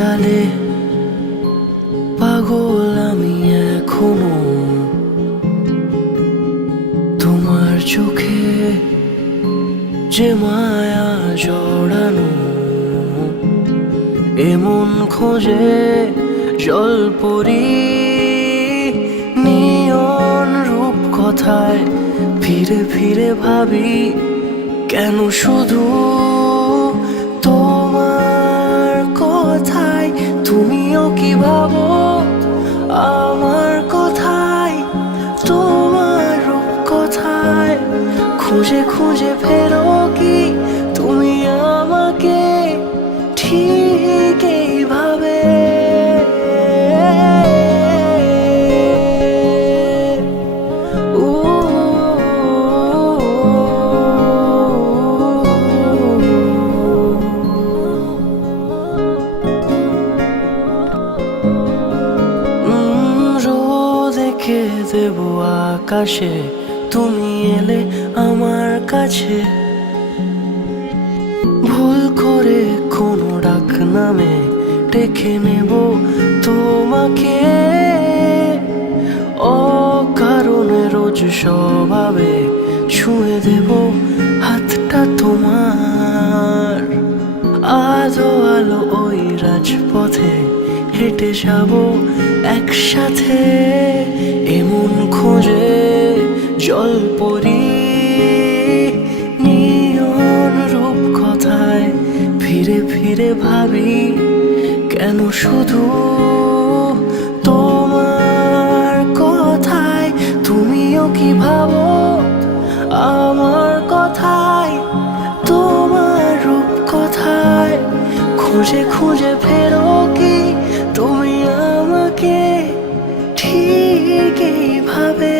জালে পাগল আমি এখনো, তোমার চোখে যে মায়া জড়ানো। এমন খোঁজে জলপরি নিয়ন রূপ কথায়, ফিরে ফিরে ভাবি কেন শুধু তোমার কথায়। তুমিও কি ভাবো আমার কথায়, তোমার রূপ কথায়? খুঁজে খুঁজে ফেরো কি তুমি আমাকে ঠিক এইভাবে? রেখে দেব আকাশে তুমি এলে আমার কাছে। ভুল করে কোনো ডাক নামে ডেকে নেব তোমাকে। অকারণে রোজ স্বভাবে ছুঁয়ে দেব হাতটা তোমার। আলো আলো ওই রাজপথে হেঁটে যাব একসাথে। এমন খোঁজে জলপরি নিয়ন রূপ কথায়, ফিরে ফিরে ভাবি কেন শুধু তোমার কথায়। তুমিও কি ভাবো আমার কথায়, তোমার রূপ কথায়? খুঁজে খুঁজে ফেরো কি তুমি আমাকে ঠিক এইভাবে?